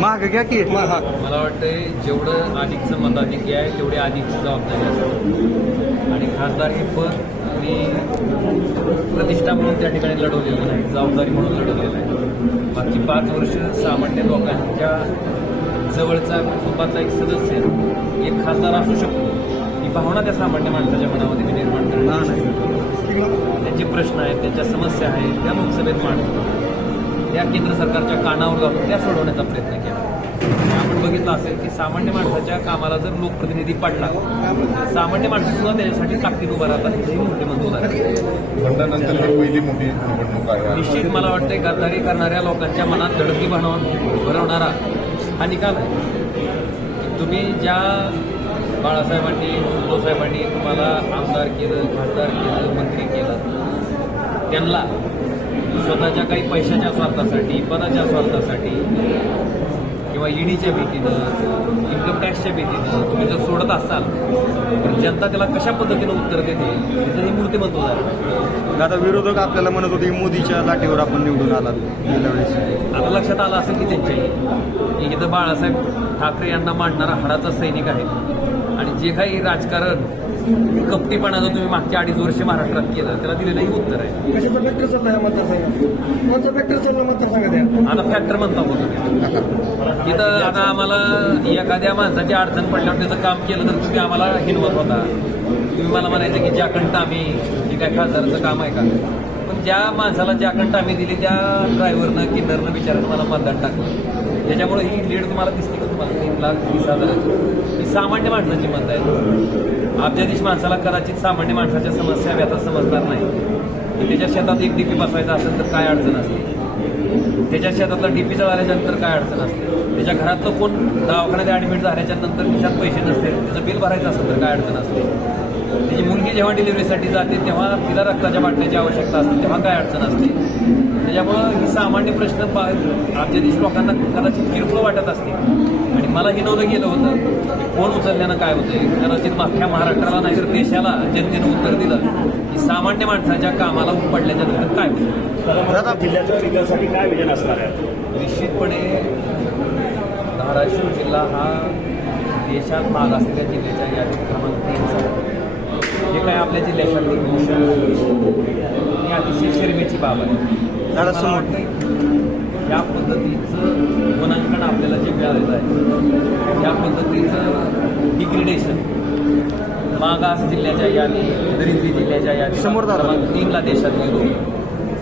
माग घ्या की. मला वाटतंय जेवढं अधिकचं मताधिक्य आहे तेवढी अधिक जबाबदारी असते आणि खासदार हे पद मी प्रतिष्ठा म्हणून त्या ठिकाणी लढवलेलं नाही जबाबदारी म्हणून लढवलेलं आहे मागची पाच वर्ष सामान्य लोकांच्या जवळचा कुटुंबातला एक सदस्य एक खासदार असू शकतो. ही भावना त्या सामान्य माणसाच्या मनामध्ये मी निर्माण करणार त्यांचे प्रश्न आहेत त्यांच्या समस्या आहेत त्या लोकसभेत मांडतो त्या केंद्र सरकारच्या कानावर घालून त्या सोडवण्याचा प्रयत्न केला. आपण बघितलं असेल की सामान्य माणसाच्या कामाला जर लोकप्रतिनिधी पडला तर सामान्य माणसं सुद्धा त्याच्यासाठी ताकदीत उभा राहतात हे मोठे पहिली निवडणूक आहे. निश्चित मला वाटते गद्दारी करणाऱ्या लोकांच्या मनात धडकी बनव भरवणारा हा निकाल आहे. तुम्ही ज्या बाळासाहेबांनी उद्धवसाहेबांनी तुम्हाला आमदार केलं खासदार केलं मंत्री केलं त्यांना स्वतःच्या काही पैशाच्या स्वार्थासाठी पदाच्या स्वार्थासाठी किंवा ईडीच्या भीतीनं इन्कम टॅक्सच्या भीतीनं तुम्ही जर सोडत असाल तर जनता त्याला कशा पद्धतीनं उत्तर देते? त्याचं हे मूर्तिमत्व आहे आता विरोधक आपल्याला म्हणत होते मोदीच्या लाटेवर आपण निवडून आलात गेल्या वेळेस. आता लक्षात आलं असेल की त्यांच्याही की इथं बाळासाहेब ठाकरे यांना मांडणारा हाडाचा सैनिक आहे. आणि जे काही राजकारण कपटीपणाचं तुम्ही मागच्या अडीच वर्ष महाराष्ट्रात केलं त्याला दिलेलं ही उत्तर आहे. कशाचा फॅक्टर चालला ह्या मतदारसंघात? कोणचा फॅक्टर चालला मतदारसंघात या? आता फॅक्टर म्हणता तुम्ही इथं आता आम्हाला एखाद्या माणसाची अडचण पडल्यावर त्याचं काम केलं तर तुम्ही आम्हाला हिनवत होता. तुम्ही मला म्हणायचं की ज्या कंट आम्ही ही काय खासदाराचं काम आहे का? पण ज्या माणसाला ज्या कंट आम्ही दिली त्या ड्रायव्हरनं किन्नरनं बिचारानं मला मतदान टाकलं. त्याच्यामुळे ही लीड तुम्हाला दिसते का तुम्हाला? तीन लाख वीस हजाराची ही सामान्य माणसाची मत आहे अब्जाधीश माणसाला कदाचित सामान्य माणसाच्या समस्या व्यथा समजणार नाही. की त्याच्या शेतात एक डीपी बसवायचा असेल तर काय अडचण असते? त्याच्या शेतातला डीपी जळाल्याच्या नंतर काय अडचण असते? त्याच्या घरातलं कोण दवाखान्यात ऍडमिट झाल्याच्यानंतर खिशात पैसे नसते त्याचं बिल भरायचं असेल तर काय अडचण असते? त्याची मुलगी जेव्हा डिलिव्हरीसाठी जाते तेव्हा तिला रक्ताच्या बाटल्याची आवश्यकता असते तेव्हा काय अडचण असते? त्याच्यामुळं ही सामान्य प्रश्न पा आमच्या देश लोकांना कदाचित किरकोळ वाटत असते आणि मला हिनवलं गेलं होतं की फोन उचलल्यानं काय होतंय. कदाचित अख्ख्या महाराष्ट्राला नाही तर देशाला जनतेनं उत्तर दिलं की सामान्य माणसाच्या कामाला पडल्याच्या नंतर काय होतं जिल्ह्याच्या विकासासाठी काय विजन असणार आहे? निश्चितपणे धाराशिव जिल्हा हा देशात भाग असलेल्या जिल्ह्याच्या यादीत क्रमांक तीनचा हे काय आपल्या जिल्ह्यासाठी ही अतिशय शर्मेची बाब आहे. या पद्धतीचं गुणांकन आपल्याला जे मिळालेलं आहे या पद्धतीचं डिग्रेडेशन मागास जिल्ह्याच्या यादी दरिद्री जिल्ह्याच्या यादी समोर तीनला देशात गेलो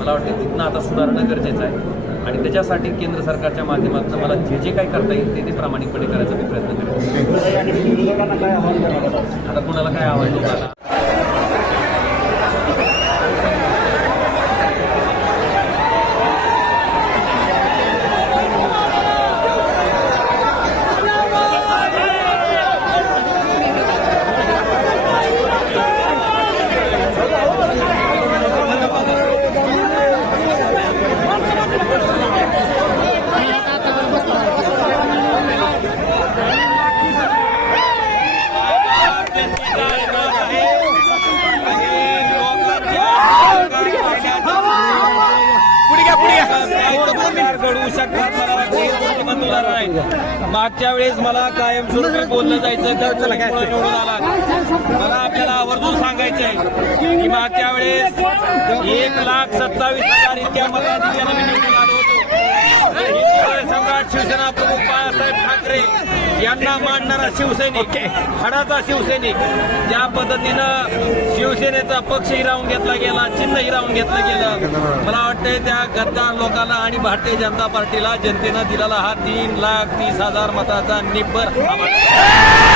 मला वाटतं तिथनं आता सुधारणं गरजेचं आहे. आणि त्याच्यासाठी केंद्र सरकारच्या माध्यमातून मला जे जे काही करता येईल ते ते प्रामाणिकपणे करायचा मी प्रयत्न करेन काय आहात? आता कुणाला काय आवडलं मला? घडवू शकतात मला वाटतं हे बुद्धिमत्ता नाही. मागच्या वेळेस मला कायमस्वरूपी बोललं जायचं तर निवडून आला मला आपल्याला आवर्जून सांगायचंय की मागच्या वेळेस एक लाख सत्तावीस हजार इतक्या मताधिक्यानं मी निवडून आलो होतो. सम्राट शिवसेना प्रमुख बाळासाहेब यांना मानणारा शिवसैनिक हाडाचा शिवसैनिक ज्या पद्धतीनं शिवसेनेचा पक्ष हिरावून घेतला गेला चिन्ह हिरावून घेतलं गेलं मला वाटतंय त्या गद्दार लोकांना आणि भारतीय जनता पार्टीला जनतेनं दिलेला हा तीन लाख तीस हजार मताचा निब्बर